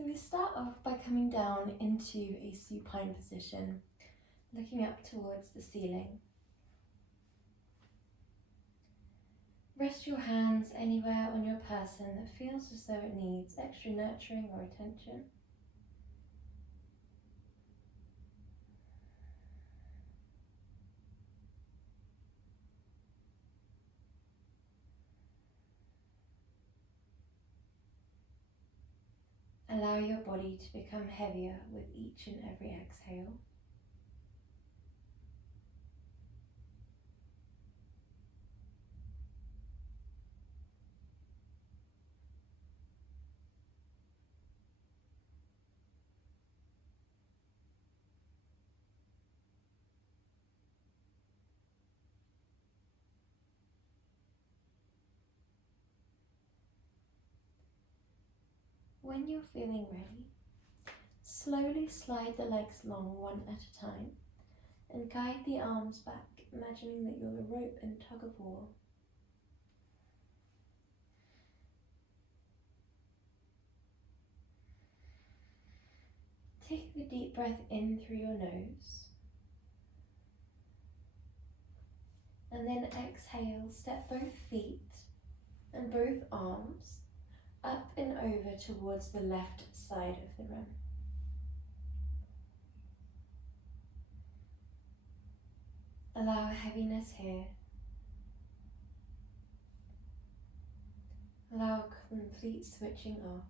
So we start off by coming down into a supine position, looking up towards the ceiling. Rest your hands anywhere on your person that feels as though it needs extra nurturing or attention. Allow your body to become heavier with each and every exhale. When you're feeling ready, slowly slide the legs long one at a time and guide the arms back, imagining that you're the rope in tug of war. Take a deep breath in through your nose, and then exhale, step both feet and both arms up and over towards the left side of the room. Allow heaviness here. Allow complete switching off.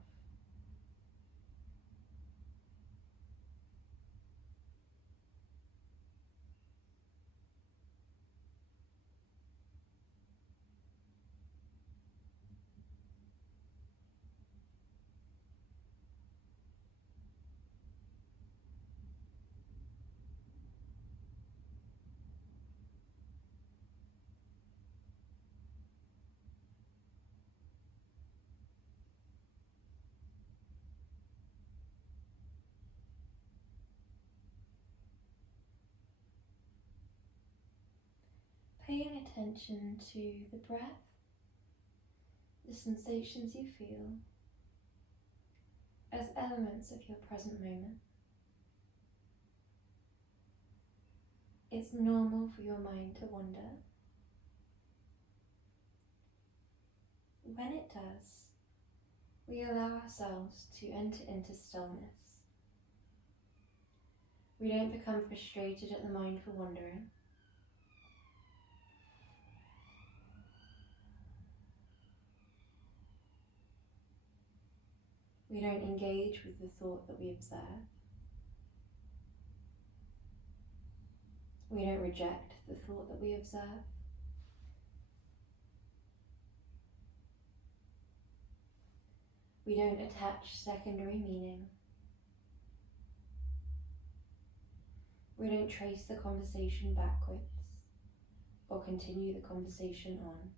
Paying attention to the breath, the sensations you feel as elements of your present moment. It's normal for your mind to wander. When it does, we allow ourselves to enter into stillness. We don't become frustrated at the mind for wandering. We don't engage with the thought that we observe. We don't reject the thought that we observe. We don't attach secondary meaning. We don't trace the conversation backwards or continue the conversation on.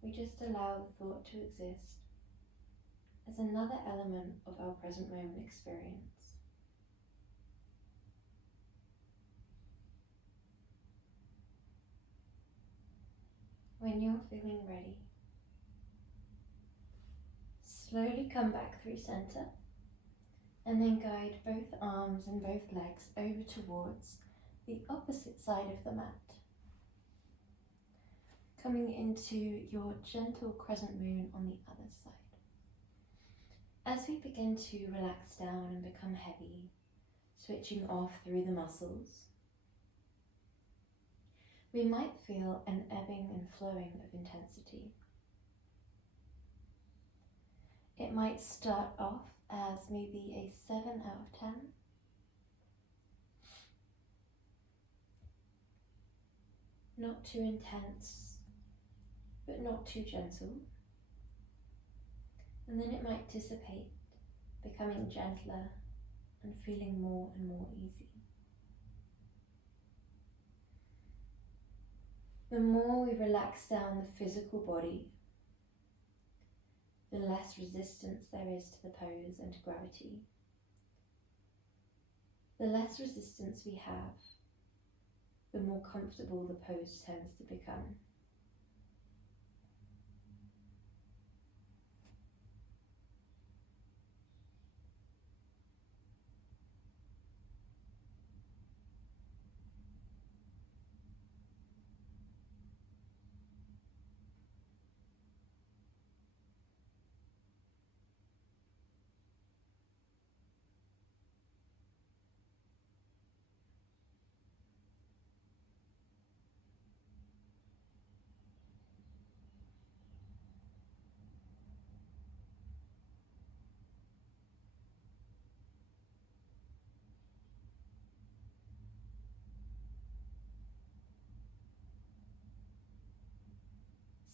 We just allow the thought to exist as another element of our present moment experience. When you're feeling ready, slowly come back through center and then guide both arms and both legs over towards the opposite side of the mat. Coming into your gentle crescent moon on the other side. As we begin to relax down and become heavy, switching off through the muscles, we might feel an ebbing and flowing of intensity. It might start off as maybe a 7 out of 10. Not too intense, but not too gentle. And then it might dissipate, becoming gentler and feeling more and more easy. The more we relax down the physical body, the less resistance there is to the pose and to gravity. The less resistance we have, the more comfortable the pose tends to become.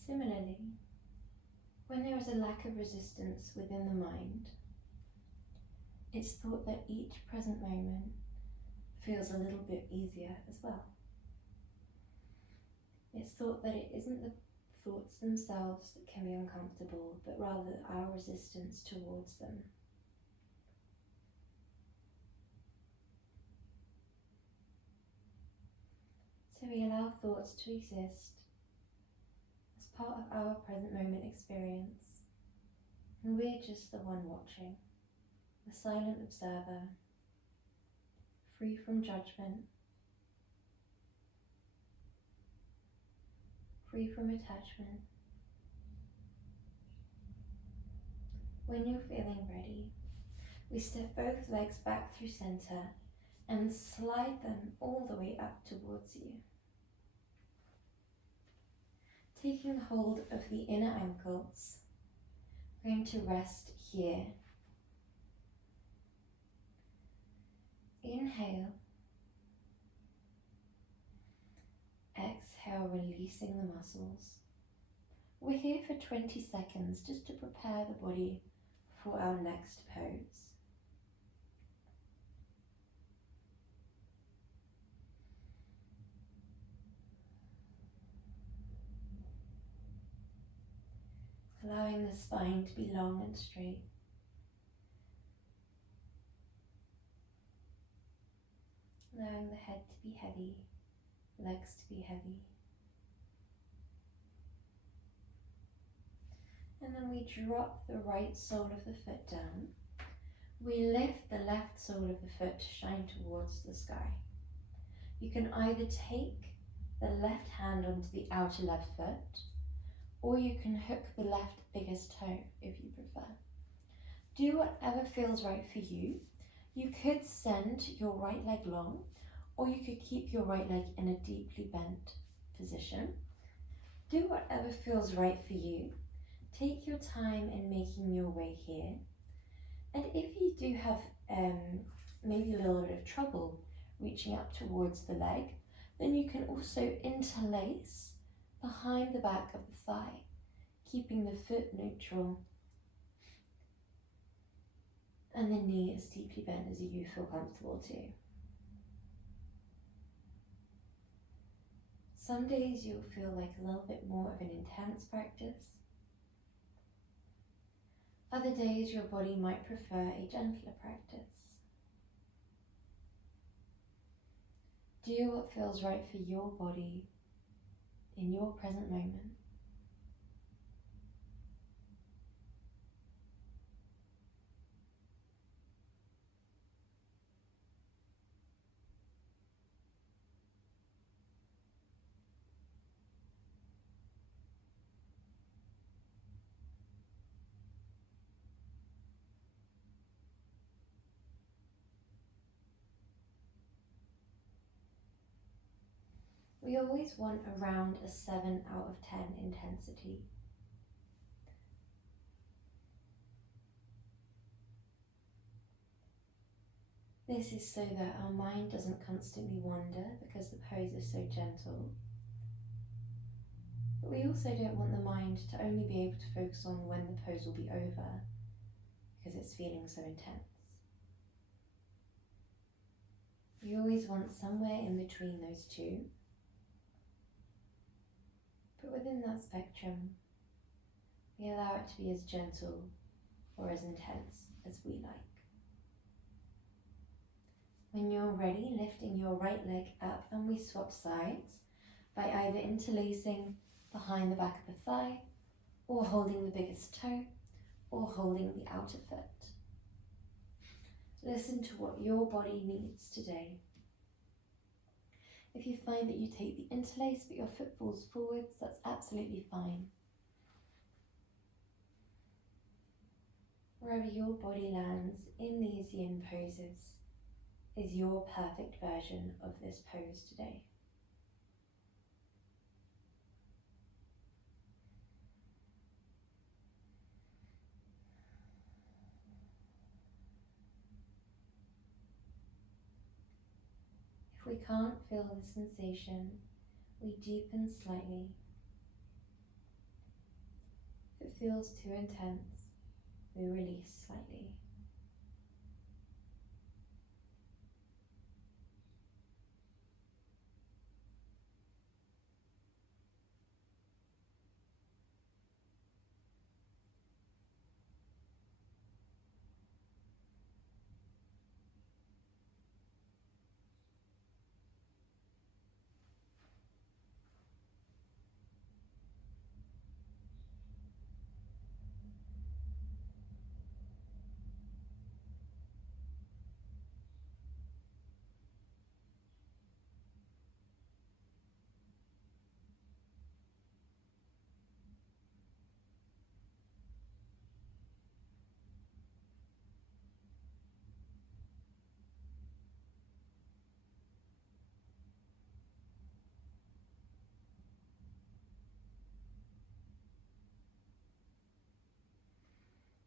Similarly, when there is a lack of resistance within the mind, it's thought that each present moment feels a little bit easier as well. It's thought that it isn't the thoughts themselves that can be uncomfortable, but rather our resistance towards them. So we allow thoughts to exist as part of our present moment experience, and we're just the one watching, the silent observer, free from judgment, free from attachment. When you're feeling ready, we step both legs back through center and slide them all the way up towards you. Taking hold of the inner ankles, we're going to rest here. Inhale. Exhale, releasing the muscles. We're here for 20 seconds just to prepare the body for our next pose. Allowing the spine to be long and straight. Allowing the head to be heavy, legs to be heavy. And then we drop the right sole of the foot down. We lift the left sole of the foot to shine towards the sky. You can either take the left hand onto the outer left foot, or you can hook the left biggest toe if you prefer. Do whatever feels right for you. You could send your right leg long, or you could keep your right leg in a deeply bent position. Do whatever feels right for you. Take your time in making your way here. And if you do have maybe a little bit of trouble reaching up towards the leg, then you can also interlace behind the back of the thigh, keeping the foot neutral and the knee as deeply bent as you feel comfortable to. Some days you'll feel like a little bit more of an intense practice. Other days your body might prefer a gentler practice. Do what feels right for your body in your present moment. We always want around a 7 out of 10 intensity. This is so that our mind doesn't constantly wander because the pose is so gentle. But we also don't want the mind to only be able to focus on when the pose will be over because it's feeling so intense. We always want somewhere in between those two. But within that spectrum, We allow it to be as gentle or as intense as we like. When you're ready, lifting your right leg up, and we swap sides by either interlacing behind the back of the thigh, or holding the biggest toe, or holding the outer foot. Listen to what your body needs today. If you find that you take the interlace but your foot falls forwards, that's absolutely fine. Wherever your body lands in these yin poses is your perfect version of this pose today. If we can't feel the sensation, we deepen slightly. If it feels too intense, we release slightly.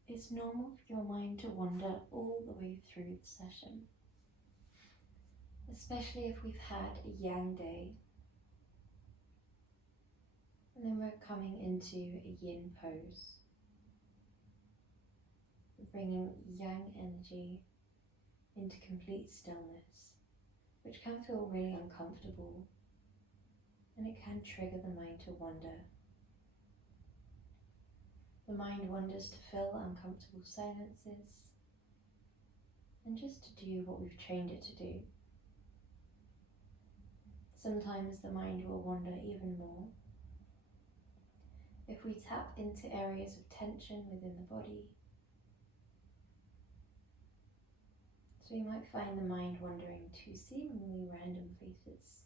It's normal for your mind to wander all the way through the session, especially if we've had a yang day. And then we're coming into a yin pose. We're bringing yang energy into complete stillness, which can feel really uncomfortable, and it can trigger the mind to wander. The mind wanders to fill uncomfortable silences and just to do what we've trained it to do. Sometimes the mind will wander even more if we tap into areas of tension within the body. So we might find the mind wandering to seemingly random places.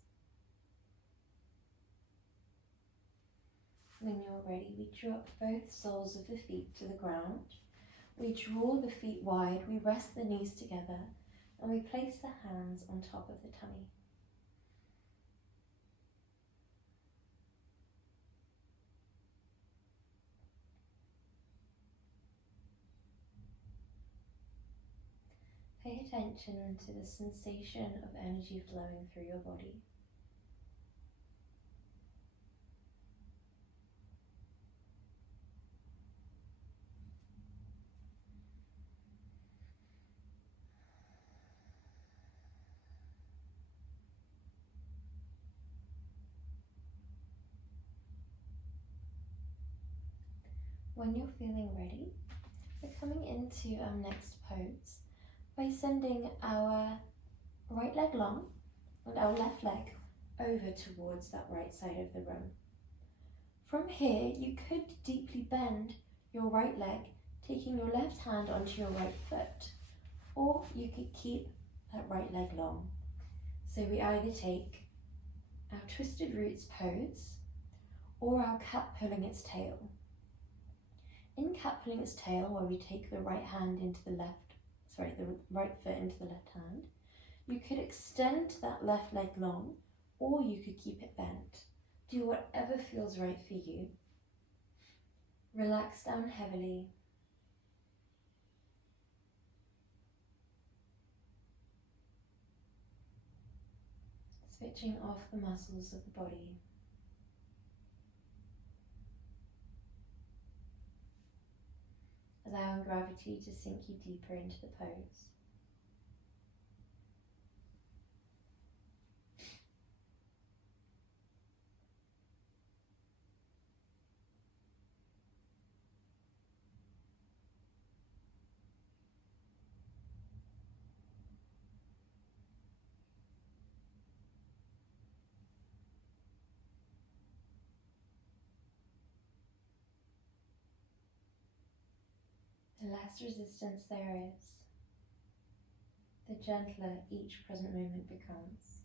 When you're ready, we drop both soles of the feet to the ground. We draw the feet wide, we rest the knees together, and we place the hands on top of the tummy. Pay attention to the sensation of energy flowing through your body. When you're feeling ready, we're coming into our next pose by sending our right leg long and our left leg over towards that right side of the room. From here, you could deeply bend your right leg, taking your left hand onto your right foot, or you could keep that right leg long. So we either take our twisted roots pose or our cat pulling its tail. In cat pulling its tail, where we take the right hand into the right foot into the left hand, you could extend that left leg long, or you could keep it bent. Do whatever feels right for you. Relax down heavily. Switching off the muscles of the body. Allowing gravity to sink you deeper into the pose. The less resistance there is, the gentler each present moment becomes.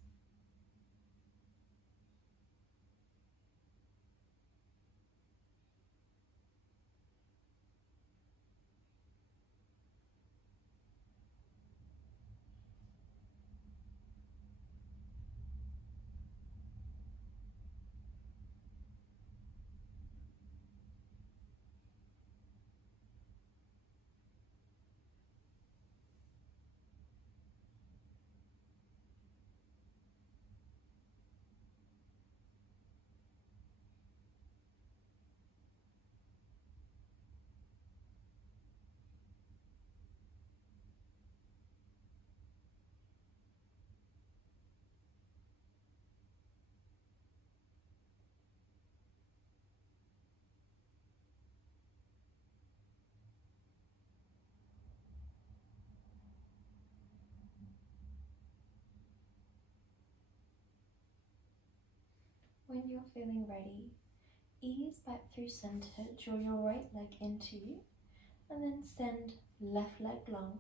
When you're feeling ready, ease back through center, draw your right leg into you, and then send left leg long.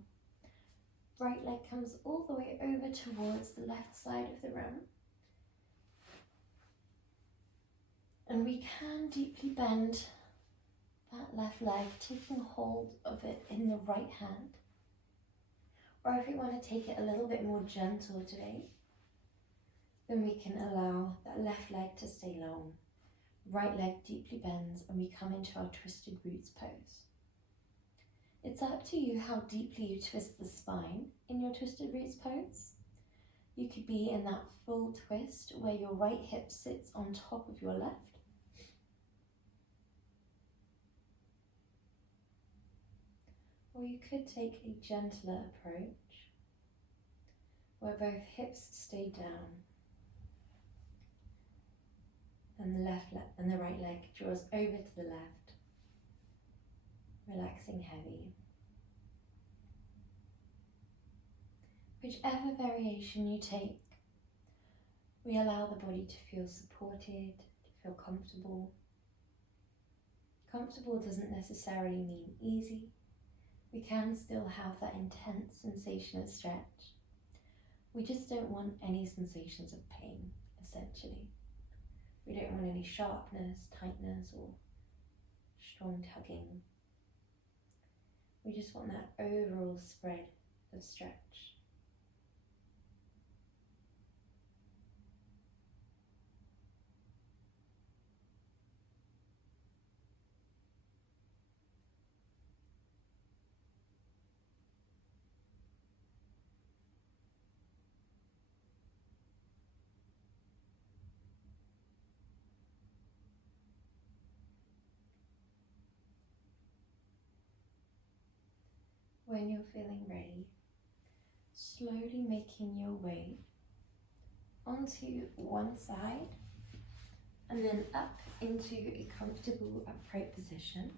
Right leg comes all the way over towards the left side of the room. And we can deeply bend that left leg, taking hold of it in the right hand. Or if you want to take it a little bit more gentle today, then we can allow that left leg to stay long. Right leg deeply bends and we come into our twisted roots pose. It's up to you how deeply you twist the spine in your twisted roots pose. You could be in that full twist where your right hip sits on top of your left. Or you could take a gentler approach where both hips stay down and the right leg draws over to the left, relaxing heavy. Whichever variation you take, we allow the body to feel supported, to feel comfortable. Comfortable doesn't necessarily mean easy. We can still have that intense sensation of stretch. We just don't want any sensations of pain, essentially. We don't want any sharpness, tightness, or strong tugging. We just want that overall spread of stretch. When you're feeling ready, slowly making your way onto one side and then up into a comfortable upright position.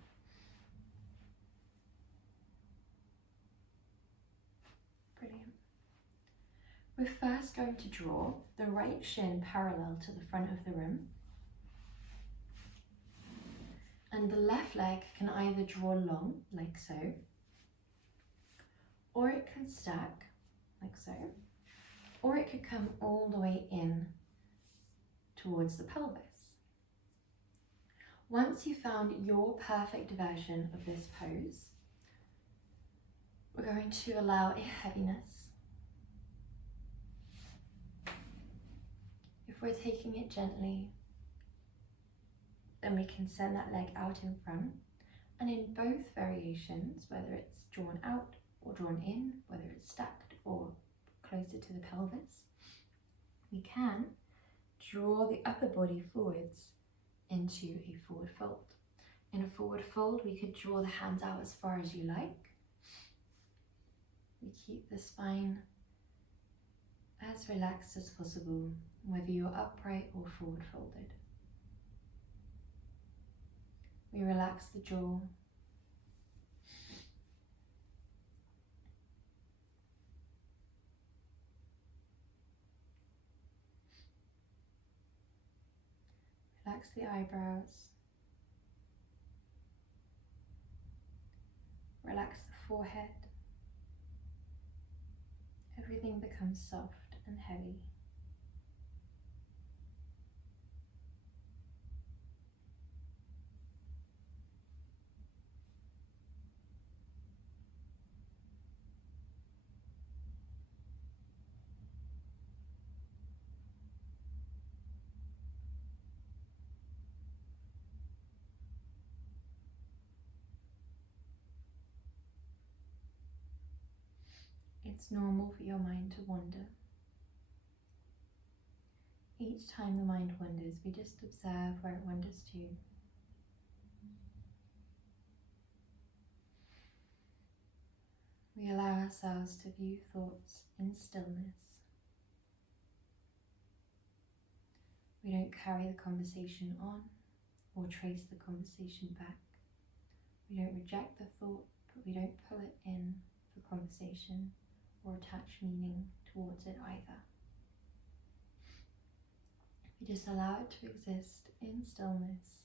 Brilliant. We're first going to draw the right shin parallel to the front of the room. And the left leg can either draw long, like so, or it can stack, like so, or it could come all the way in towards the pelvis. Once you've found your perfect version of this pose, we're going to allow a heaviness. If we're taking it gently, then we can send that leg out in front. And in both variations, whether it's drawn out or drawn in, whether it's stacked or closer to the pelvis, we can draw the upper body forwards into a forward fold. In a forward fold, we could draw the hands out as far as you like. We keep the spine as relaxed as possible, whether you're upright or forward folded. We relax the jaw. Relax the eyebrows. relax the forehead. Everything becomes soft and heavy. It's normal for your mind to wander. Each time the mind wanders, we just observe where it wanders to. We allow ourselves to view thoughts in stillness. We don't carry the conversation on or trace the conversation back. We don't reject the thought, but we don't pull it in for conversation or attach meaning towards it either. We just allow it to exist in stillness.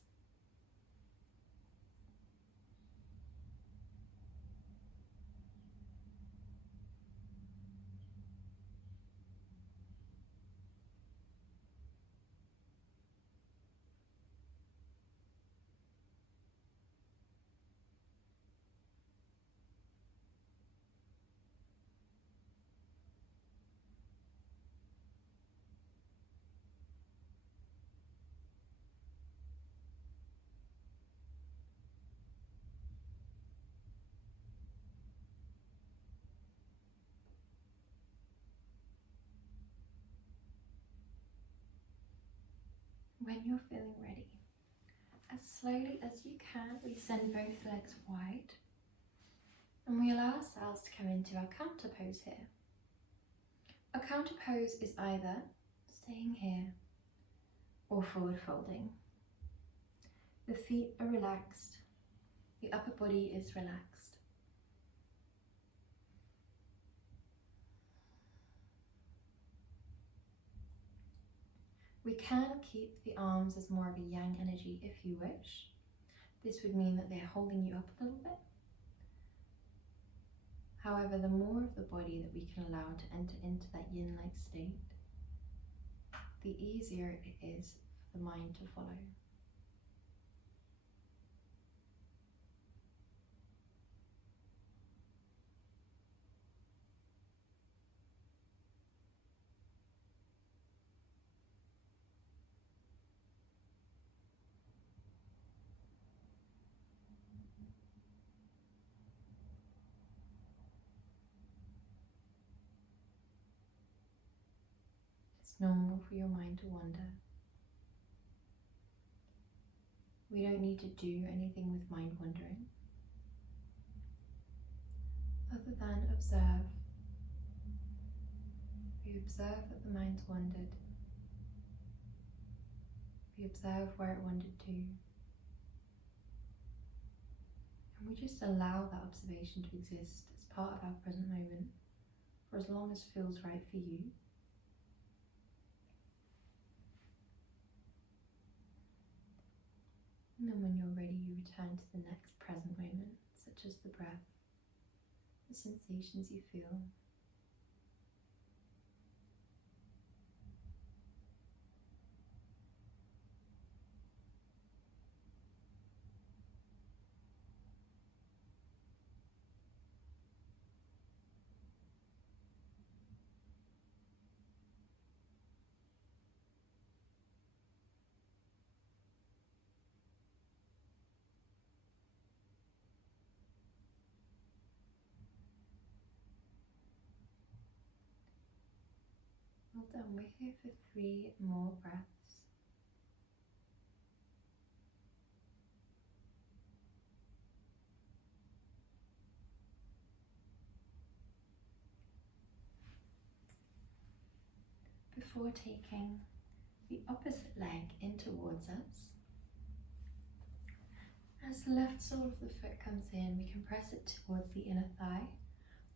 When you're feeling ready, as slowly as you can, we send both legs wide and we allow ourselves to come into our counter pose here. A counter pose is either staying here or forward folding. The feet are relaxed, the upper body is relaxed. We can keep the arms as more of a yang energy if you wish. This would mean that they're holding you up a little bit. However, the more of the body that we can allow to enter into that yin-like state, the easier it is for the mind to follow. It's normal for your mind to wander. We don't need to do anything with mind wandering, other than observe. We observe that the mind's wandered. We observe where it wandered to. And we just allow that observation to exist as part of our present moment for as long as feels right for you. And then when you're ready, you return to the next present moment, such as the breath, the sensations you feel. Well done, we're here for 3 more breaths. Before taking the opposite leg in towards us, as the left sole of the foot comes in, we can press it towards the inner thigh,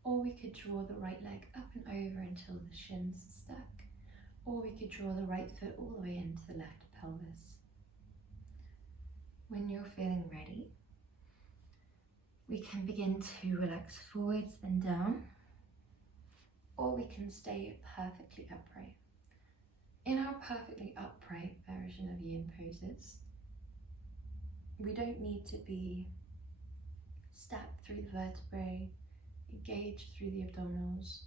or we could draw the right leg up and over until the shins are stuck, or we could draw the right foot all the way into the left pelvis. When you're feeling ready, We can begin to relax forwards and down, or we can stay perfectly upright. In our perfectly upright version of yin poses, we don't need to be stacked through the vertebrae, engaged through the abdominals.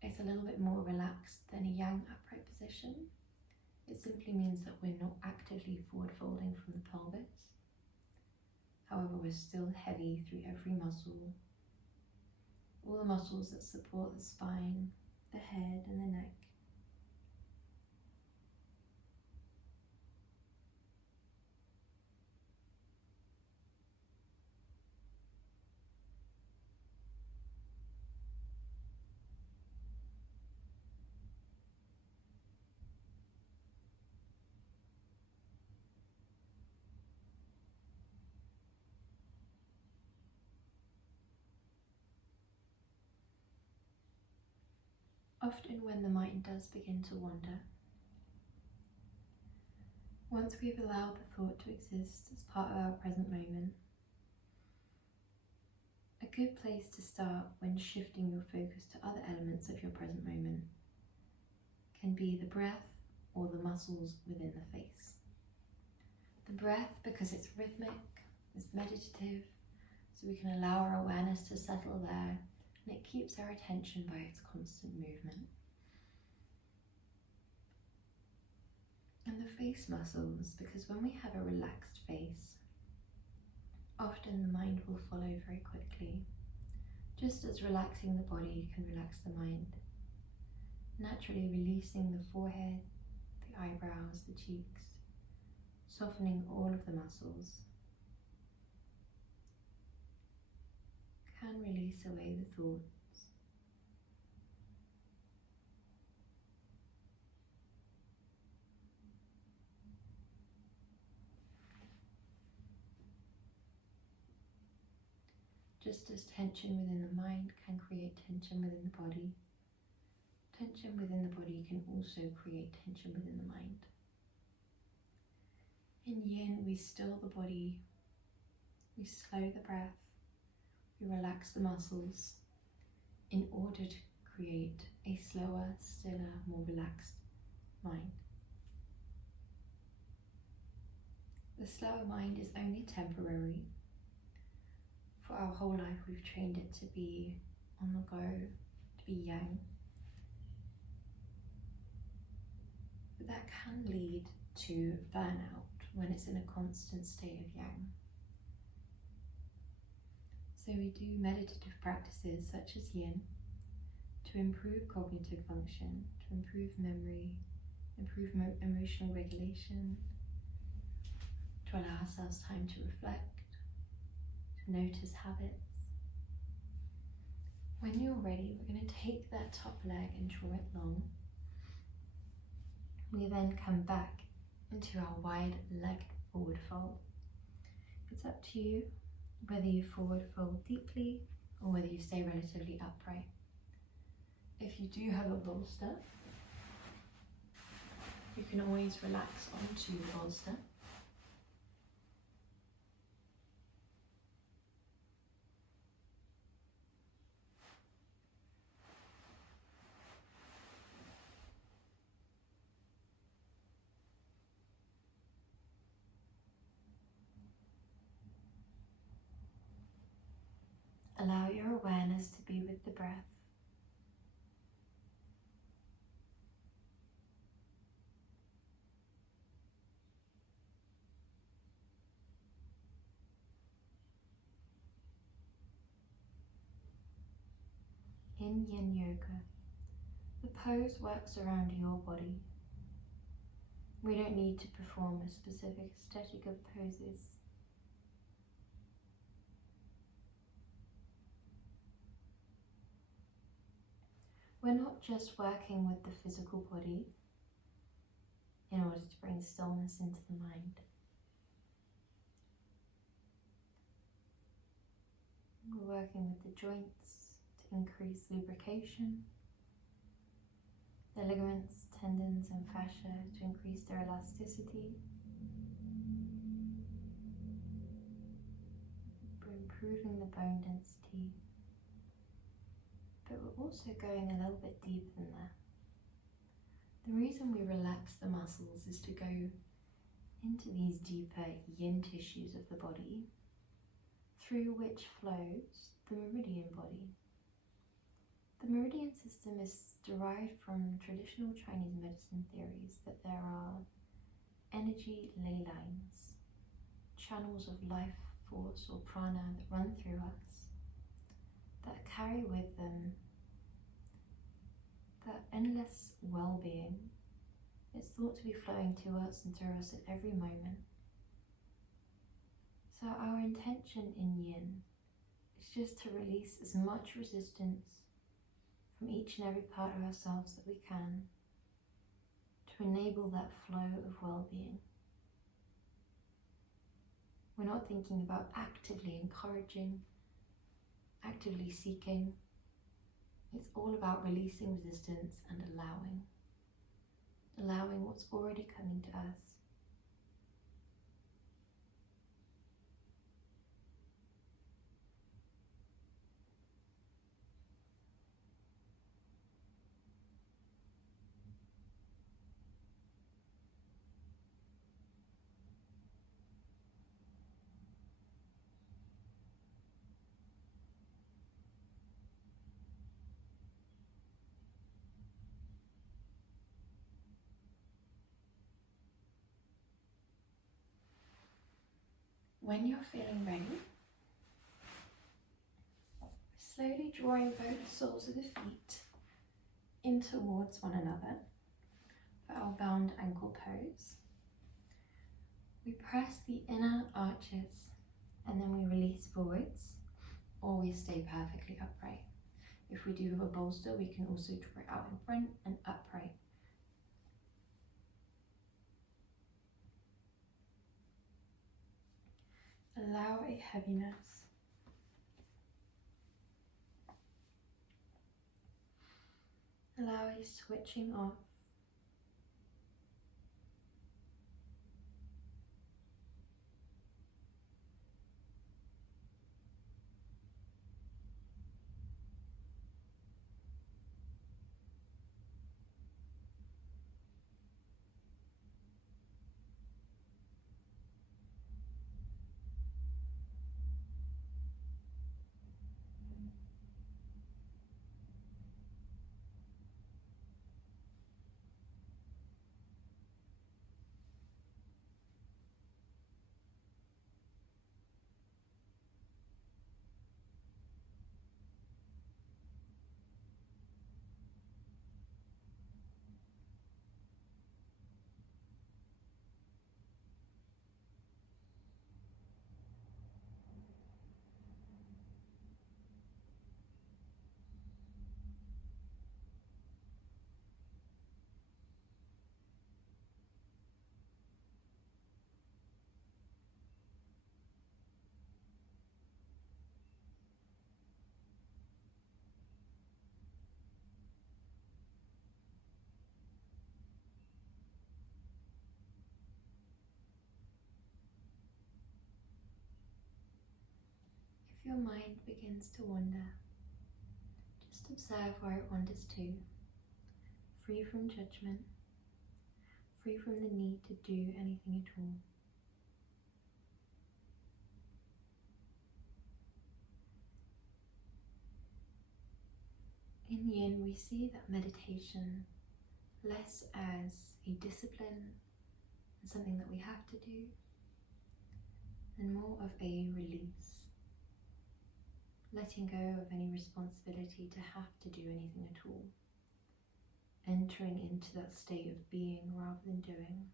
It's a little bit more relaxed than a yang upright position. It simply means that we're not actively forward folding from the pelvis. However, we're still heavy through every muscle, all the muscles that support the spine, the head and the neck. Often when the mind does begin to wander, once we've allowed the thought to exist as part of our present moment, a good place to start when shifting your focus to other elements of your present moment can be the breath or the muscles within the face. The breath, because it's rhythmic, it's meditative, so we can allow our awareness to settle there, and it keeps our attention by its constant movement. And the face muscles, because when we have a relaxed face, often the mind will follow very quickly, just as relaxing the body can relax the mind. Naturally releasing the forehead, the eyebrows, the cheeks, softening all of the muscles, can release away the thoughts. Just as tension within the mind can create tension within the body, tension within the body can also create tension within the mind. In yin, we still the body, we slow the breath, we relax the muscles in order to create a slower, stiller, more relaxed mind. The slower mind is only temporary. For our whole life, we've trained it to be on the go, to be yang. But that can lead to burnout when it's in a constant state of yang. So we do meditative practices such as yin to improve cognitive function, to improve memory, improve emotional regulation, to allow ourselves time to reflect, to notice habits. When you're ready, we're going to take that top leg and draw it long. We then come back into our wide leg forward fold. It's up to you whether you forward fold deeply or whether you stay relatively upright. If you do have a bolster, you can always relax onto the bolster. Allow your awareness to be with the breath. In Yin Yoga, the pose works around your body. We don't need to perform a specific aesthetic of poses. We're not just working with the physical body in order to bring stillness into the mind. We're working with the joints to increase lubrication, the ligaments, tendons and fascia to increase their elasticity. improving the bone density, but we're also going a little bit deeper than that. The reason we relax the muscles is to go into these deeper yin tissues of the body, through which flows the meridian body. The meridian system is derived from traditional Chinese medicine theories that there are energy ley lines, channels of life force or prana that run through us, that carry with them that endless well-being. It's thought to be flowing to us and through us at every moment. So our intention in yin is just to release as much resistance from each and every part of ourselves that we can, to enable that flow of well-being. We're not thinking about actively encouraging, actively seeking. It's all about releasing resistance and allowing what's already coming to us. When you're feeling ready, slowly drawing both soles of the feet in towards one another for our bound ankle pose. We press the inner arches and then we release forwards, or we stay perfectly upright. If we do have a bolster, we can also draw it out in front and upright. Allow a heaviness. Allow a switching off. If your mind begins to wander, just observe where it wanders to, free from judgment, free from the need to do anything at all. In yin, we see that meditation less as a discipline and something that we have to do, and more of a release, letting go of any responsibility to have to do anything at all, entering into that state of being rather than doing.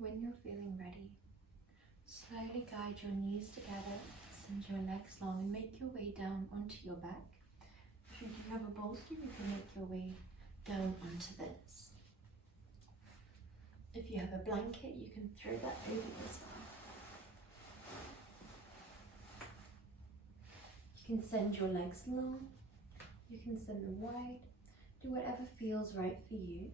When you're feeling ready, slowly guide your knees together, send your legs long and make your way down onto your back. If you do have a bolster, you can make your way down onto this. If you have a blanket, you can throw that over as well. You can send your legs long, you can send them wide, do whatever feels right for you.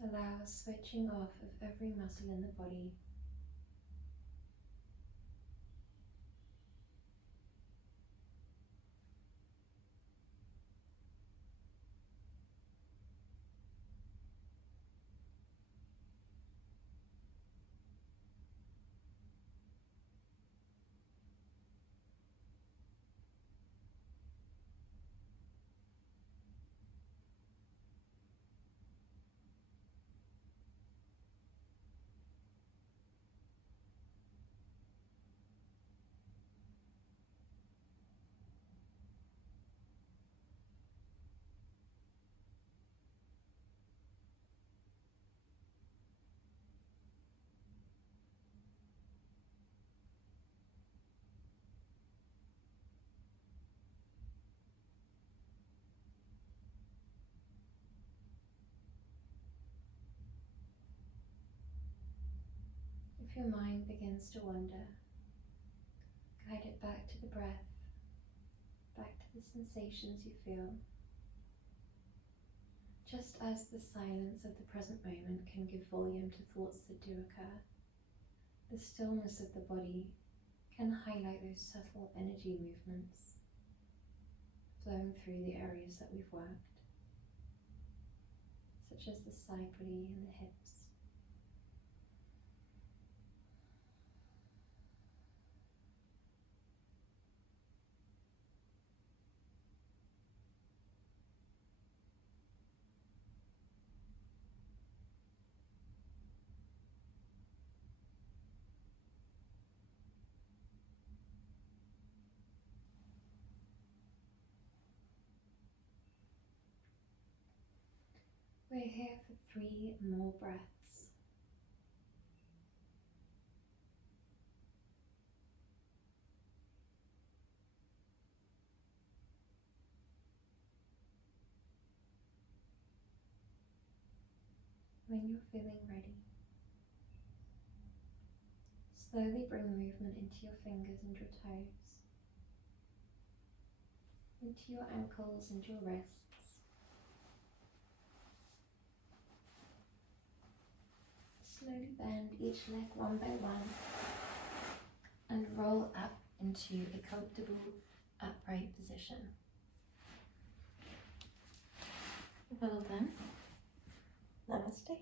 Allow switching off of every muscle in the body. If your mind begins to wander, guide it back to the breath, back to the sensations you feel. Just as the silence of the present moment can give volume to thoughts that do occur, the stillness of the body can highlight those subtle energy movements flowing through the areas that we've worked, such as the side body and the hips. We're here for 3 more breaths. When you're feeling ready, slowly bring movement into your fingers and your toes, into your ankles and your wrists. Slowly bend each leg one by one and roll up into a comfortable upright position. Well done. Namaste.